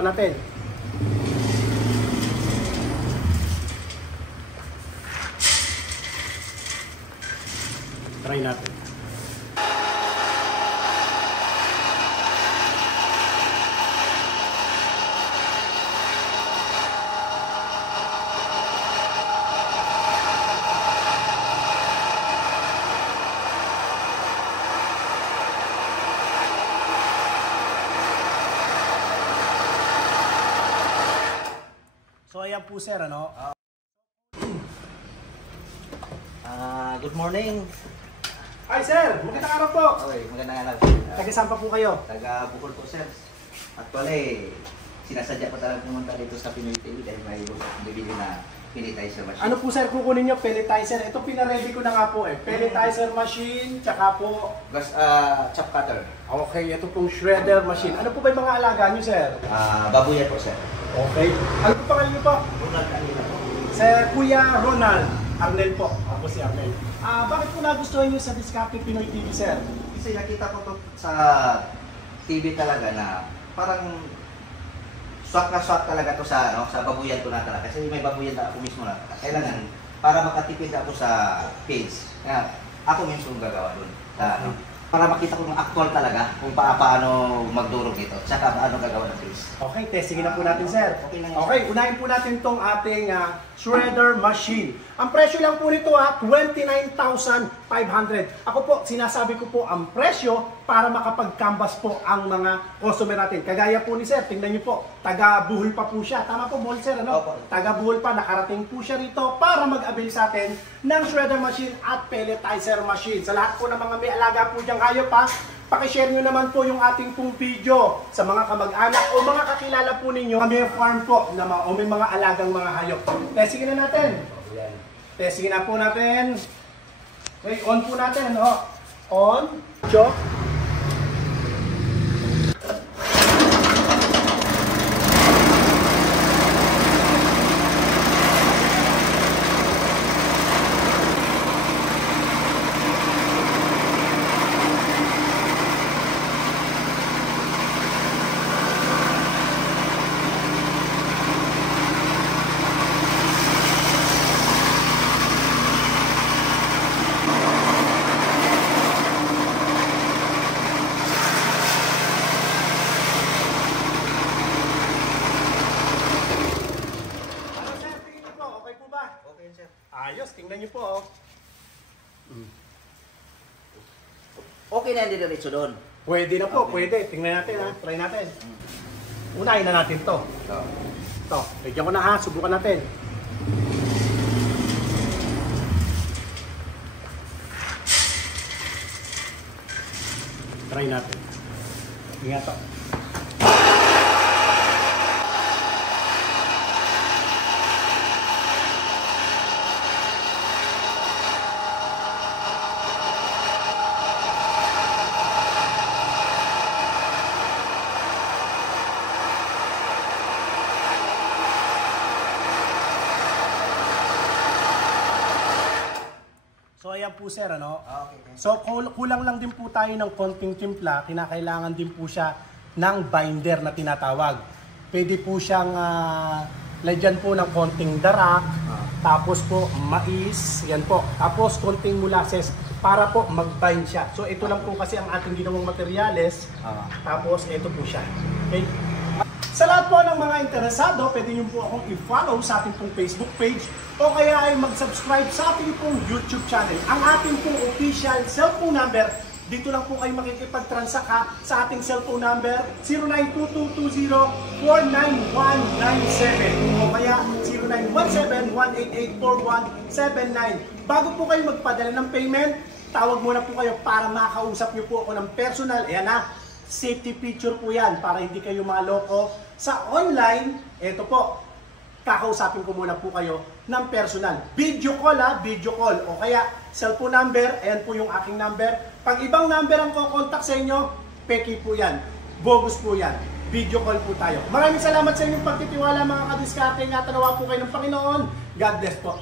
subukan natin. Try natin. So ayan po sir, ano? Good morning. Hi sir, magandang araw po. Okay, magandang araw. Taga saan pa po kayo? Taga Bukol po sir. Actually, sinasadya ko talaga pumunta dito sa Pinoy TV dahil may bibili na pelletizer machine. Ano po sir, kukunin nyo pelletizer. Ito pinaready ko na nga po eh. Pelletizer machine, tsaka po... Chop cutter. Okay, ito pong shredder machine. Ano po ba yung mga alaga nyo sir? Babuyan po sir. Okay. Ano po pangalan nyo po? Ronald Arnel po. Sir Kuya Ronald Arnel po. Ako si Arnel. Bakit po nagustuhan nyo sa Diskarte Pinoy TV sir? Kasi nakita ko to sa TV talaga na parang swak na swak talaga to sa sa babuyan ko na talaga. Kasi may babuyan na ako mismo na. Kailangan para makatipid ako sa page. Ako mismo gagawa doon. Para makita ko ng actual talaga kung paano magdurog ito. Tsaka paano gagawa ng page. Okay, testingin na po natin sir. Okay, unahin po natin itong ating shredder machine. Ang presyo lang po nito 29,500. Ako po, sinasabi ko po ang presyo para makapag-canvas po ang mga customer natin. Kagaya po ni sir, tingnan niyo po, taga Buhol pa po siya. Tama po, Buhol sir, ano? Opo. Taga Buhol pa, nakarating po siya rito para mag-avail sa atin ng shredder machine at pelletizer machine. Sa lahat po ng mga may alaga po diyang hayop pakishare nyo naman po yung ating pong video sa mga kamag-anak o mga kakilala po ninyo. Kami farm po na o may mga alagang mga hayop. Testingin na natin. Testingin na po natin. Okay, on po natin. Ano? On. Chok. Ayos, tingnan niyo po. Okay na hindi diretso doon. Pwede na po, Okay. pwede. Tingnan natin try natin. Unahin na natin to. Ito, bigyan ko na subukan natin. Try natin. Ingat to. So ayan po sir, ano? Okay. So kulang lang din po tayo ng konting timpla, kinakailangan din po siya ng binder na tinatawag. Pwede po siyang lagyan po ng konting darak, tapos po mais, yan po. Tapos konting molasses para po mag-bind siya. So ito lang po kasi ang ating ginawang materyales, tapos ito po siya. Okay? Sa lahat po ng mga interesado, pwede nyo po akong i-follow sa ating pong Facebook page o kaya ay mag-subscribe sa ating pong YouTube channel. Ang ating pong official cellphone number, dito lang po kayo makikipag-transact sa ating cellphone number 092220-49197 o kaya 0917-188-4179. Bago po kayo magpadala ng payment, tawag muna po kayo para makausap nyo po ako ng personal. Ayan safety feature po yan para hindi kayo maloko sa online. Ito po, kakausapin ko muna po kayo ng personal. Video call video call. O kaya cellphone number, ayan po yung aking number. Pag ibang number ang kukontak sa inyo, peki po yan. Bogus po yan. Video call po tayo. Maraming salamat sa inyong pagtitiwala mga kadiskarte. Ingatan nawa po kayo ng Panginoon. God bless po.